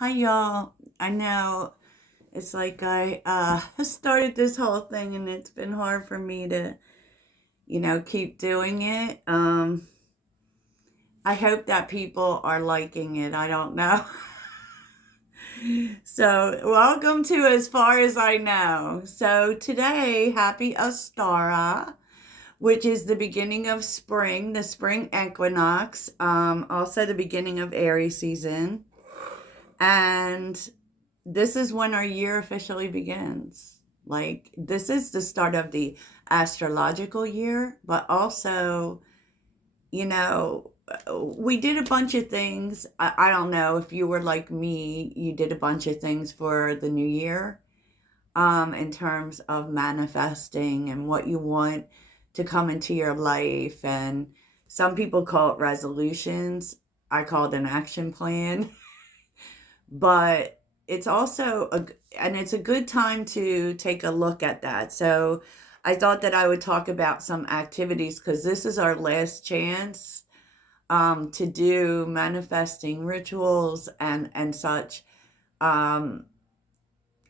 Hi, y'all. I know it's like I started this whole thing and it's been hard for me to, keep doing it. I hope that people are liking it. I don't know. So, welcome to As Far as I Know. So, today, happy Ostara, which is the beginning of spring, the spring equinox, also the beginning of Aries season. And this is when our year officially begins. Like, this is the start of the astrological year, but also, you know, we did a bunch of things. I don't know if you were like me, you did a bunch of things for the new year, in terms of manifesting and what you want to come into your life. And some people call it resolutions. I call it an action plan. But it's also and it's a good time to take a look at that. So I thought that I would talk about some activities because this is our last chance to do manifesting rituals and such, um,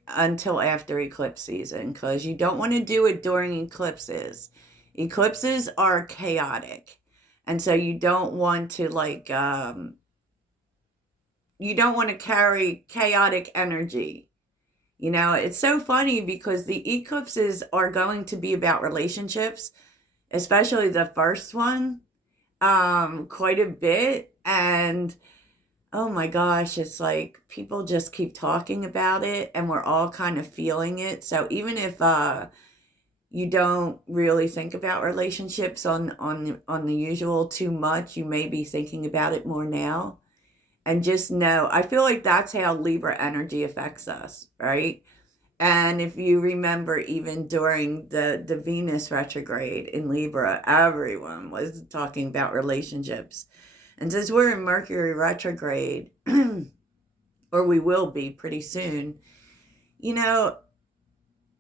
until after eclipse season, because you don't want to do it during eclipses. Eclipses are chaotic, and so you don't want to carry chaotic energy. It's so funny because the eclipses are going to be about relationships, especially the first one, quite a bit. And oh my gosh, it's like people just keep talking about it and we're all kind of feeling it. So even if you don't really think about relationships on the usual too much, you may be thinking about it more now. And just know, I feel like that's how Libra energy affects us, right? And if you remember, even during the Venus retrograde in Libra, everyone was talking about relationships. And since we're in Mercury retrograde, or we will be pretty soon, you know,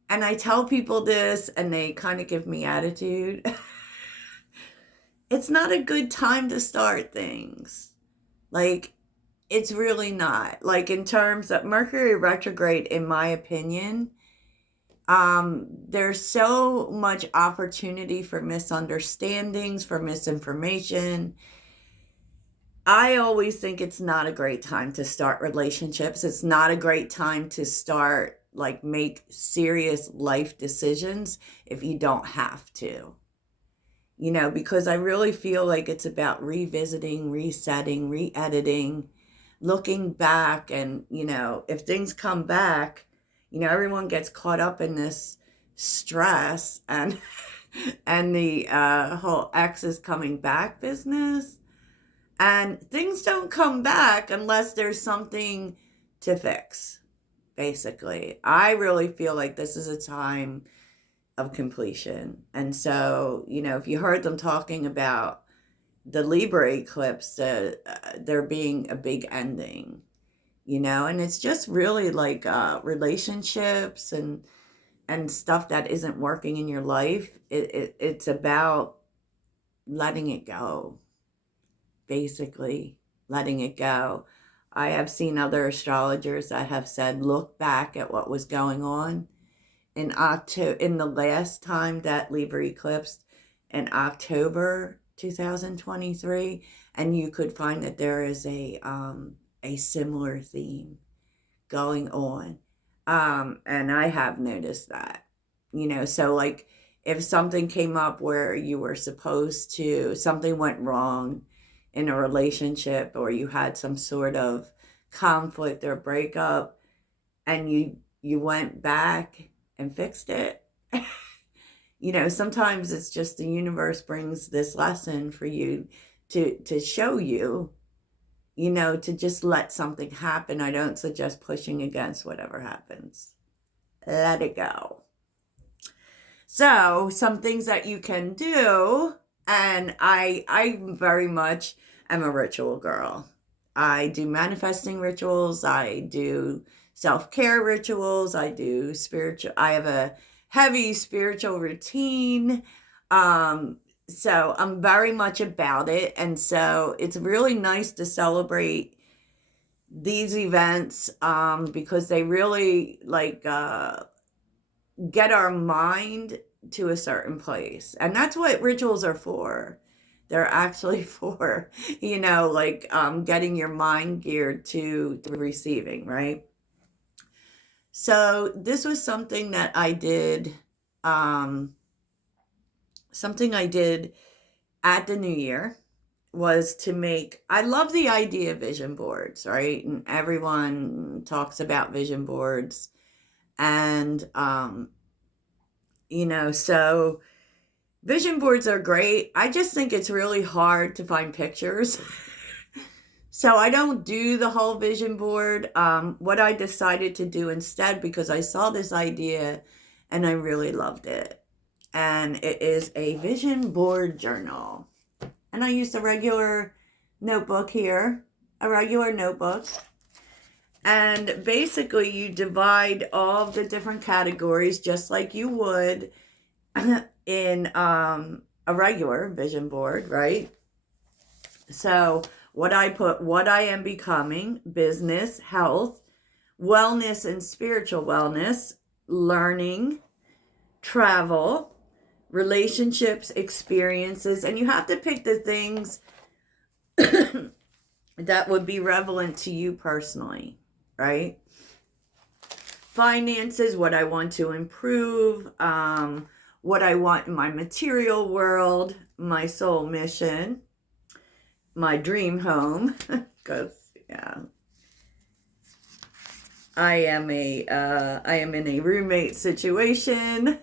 and I tell people this and they kind of give me attitude. It's not a good time to start things. Like, it's really not. Like, in terms of Mercury retrograde, in my opinion, there's so much opportunity for misunderstandings, for misinformation. I always think it's not a great time to start relationships. It's not a great time to start, like, make serious life decisions if you don't have to. Because I really feel like it's about revisiting, resetting, re editing, looking back. And, if things come back, everyone gets caught up in this stress and, and the whole ex is coming back business. And things don't come back unless there's something to fix, basically. I really feel like this is a time of completion. And so, if you heard them talking about the Libra eclipse, there being a big ending, and it's just really like relationships and stuff that isn't working in your life. It's about letting it go, basically letting it go. I have seen other astrologers that have said, look back at what was going on in the last time that Libra eclipsed in October 2023, and you could find that there is a similar theme going on. And I have noticed that. So like if something came up where you were supposed to, something went wrong in a relationship, or you had some sort of conflict or breakup, and you went back and fixed it. Sometimes it's just the universe brings this lesson for you to show you, to just let something happen. I don't suggest pushing against whatever happens. Let it go. So, some things that you can do, and I very much am a ritual girl. I do manifesting rituals, I do self-care rituals, I have a heavy spiritual routine. So I'm very much about it, and so it's really nice to celebrate these events because they really like get our mind to a certain place. And that's what rituals are for. They're actually for, like getting your mind geared to receiving, right? So this was um, something I did at the new year was to make, I love the idea of vision boards, right? And everyone talks about vision boards. And, so vision boards are great. I just think it's really hard to find pictures. So I don't do the whole vision board. What I decided to do instead, because I saw this idea and I really loved it, and it is a vision board journal. And I used a regular notebook here, a regular notebook. And basically, you divide all of the different categories just like you would in a regular vision board, right? So, what I am becoming, business, health, wellness and spiritual wellness, learning, travel, relationships, experiences, and you have to pick the things that would be relevant to you personally, right? Finances, what I want to improve, what I want in my material world, my soul mission, my dream home, because yeah, I am in a roommate situation,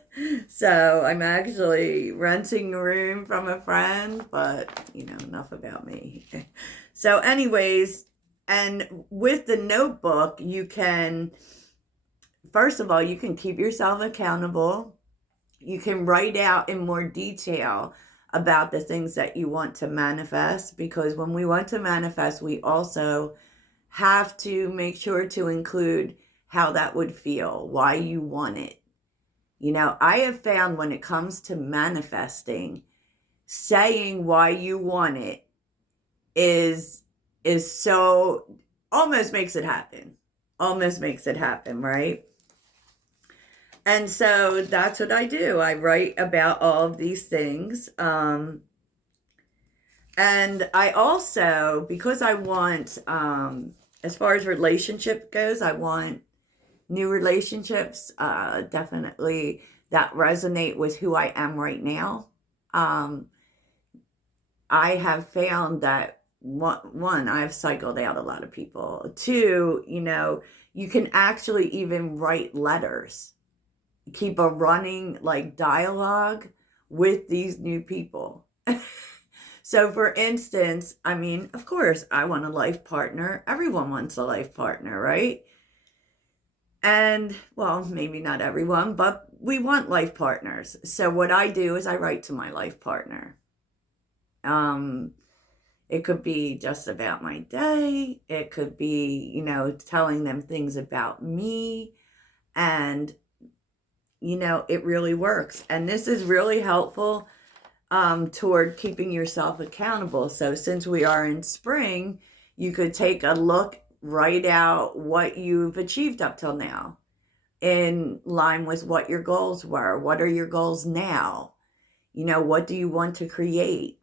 so I'm actually renting a room from a friend, but enough about me. So anyways, and with the notebook, you can, first of all, you can keep yourself accountable. You can write out in more detail about the things that you want to manifest, because when we want to manifest, we also have to make sure to include how that would feel, why you want it. I have found when it comes to manifesting, saying why you want it is so, almost makes it happen. Almost makes it happen, right? And so that's what I do. I write about all of these things. And I also, because I want, as far as relationship goes, I want new relationships, definitely that resonate with who I am right now. Um, I have found that one, I've cycled out a lot of people. Two, you can actually even write letters, keep a running like dialogue with these new people. So for instance, I mean, of course, I want a life partner. Everyone wants a life partner, right? And well, maybe not everyone, but we want life partners. So what I do is I write to my life partner. It could be just about my day. It could be, telling them things about me. And, it really works. And this is really helpful toward keeping yourself accountable. So since we are in spring, you could take a look, write out what you've achieved up till now in line with what your goals were. What are your goals now? What do you want to create?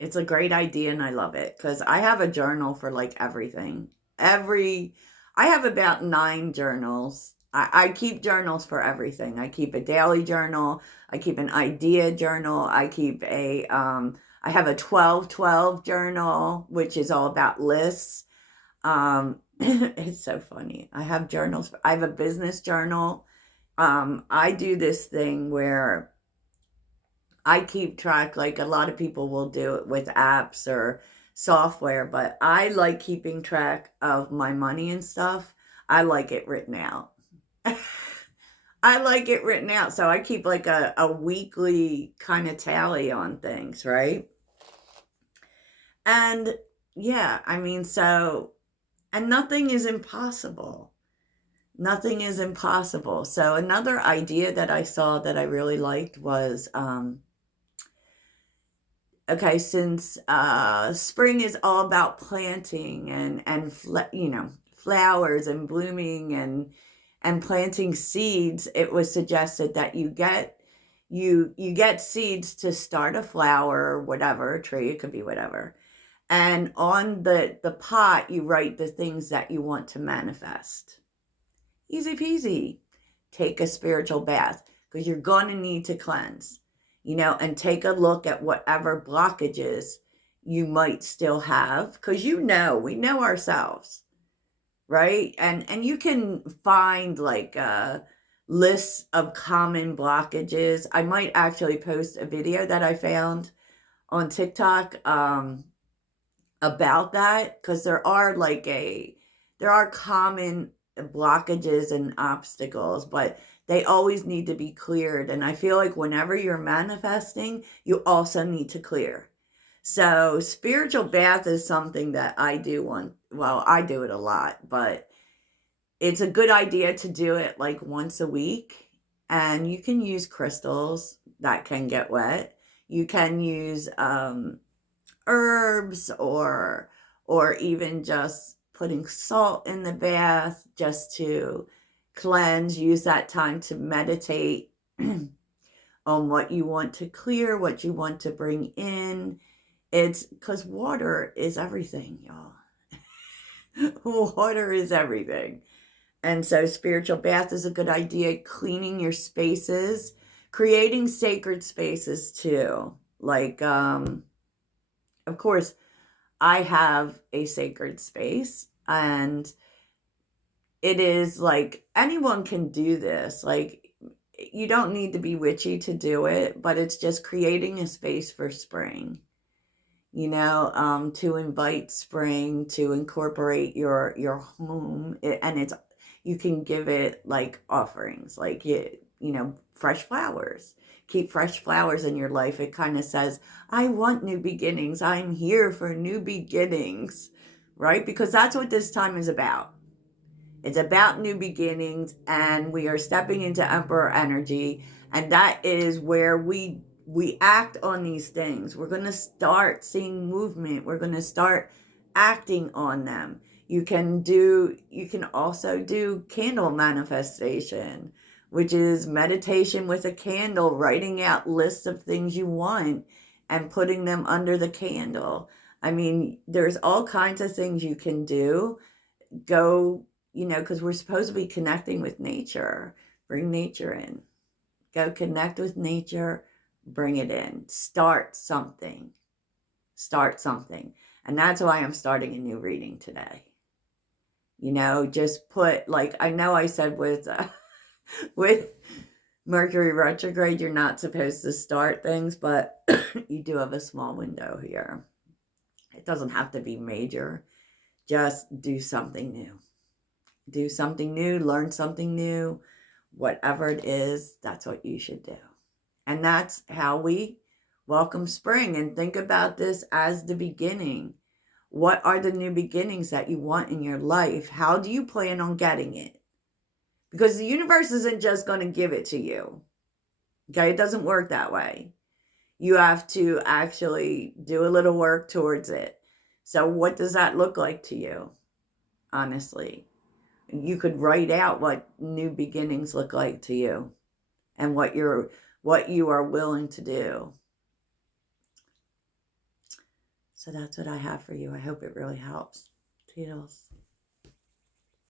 It's a great idea and I love it because I have a journal for like everything. I have about 9 journals. I keep journals for everything. I keep a daily journal. I keep an idea journal. I have a 12-12 journal, which is all about lists. It's so funny. I have journals. I have a business journal. I do this thing where I keep track, like a lot of people will do it with apps or software, but I like keeping track of my money and stuff. I like it written out. I like it written out. So I keep like a weekly kind of tally on things, right? And yeah, I mean, and nothing is impossible. Nothing is impossible. So another idea that I saw that I really liked was, okay, since spring is all about planting and flowers and blooming and planting seeds, it was suggested that you get seeds to start a flower or whatever, a tree, it could be whatever. And on the pot, you write the things that you want to manifest. Easy peasy. Take a spiritual bath because you're going to need to cleanse, and take a look at whatever blockages you might still have because we know ourselves, right? And you can find like lists of common blockages. I might actually post a video that I found on TikTok about that because there are common blockages and obstacles, but they always need to be cleared. And I feel like whenever you're manifesting, you also need to clear. So spiritual bath is something that I do I do it a lot, but it's a good idea to do it like once a week. And you can use crystals that can get wet. You can use herbs or even just putting salt in the bath just to cleanse. Use that time to meditate on what you want to clear, what you want to bring in. It's because water is everything, y'all. Water is everything. And so spiritual bath is a good idea. Cleaning your spaces, creating sacred spaces too. Like, of course, I have a sacred space, and it is like anyone can do this. Like, you don't need to be witchy to do it, but it's just creating a space for spring, to invite spring, to incorporate your home. And you can give it like offerings, like, fresh flowers. Keep fresh flowers in your life. It kind of says, I want new beginnings. I'm here for new beginnings, right? Because that's what this time is about. It's about new beginnings, and we are stepping into Emperor energy, and that is where we act on these things. We're going to start seeing movement. We're going to start acting on them. You can also do candle manifestation, which is meditation with a candle, writing out lists of things you want and putting them under the candle. I mean, there's all kinds of things you can do. Go, because we're supposed to be connecting with nature. Bring nature in. Go connect with nature. Bring it in. Start something. Start something. And that's why I'm starting a new reading today. Just put, like, I know I said with Mercury retrograde, you're not supposed to start things, but you do have a small window here. It doesn't have to be major. Just do something new. Do something new, learn something new, whatever it is, that's what you should do. And that's how we welcome spring, and think about this as the beginning. What are the new beginnings that you want in your life? How do you plan on getting it? Because the universe isn't just going to give it to you. Okay, it doesn't work that way. You have to actually do a little work towards it. So what does that look like to you? Honestly, you could write out what new beginnings look like to you and what you are willing to do. So that's what I have for you. I hope it really helps. Toodles.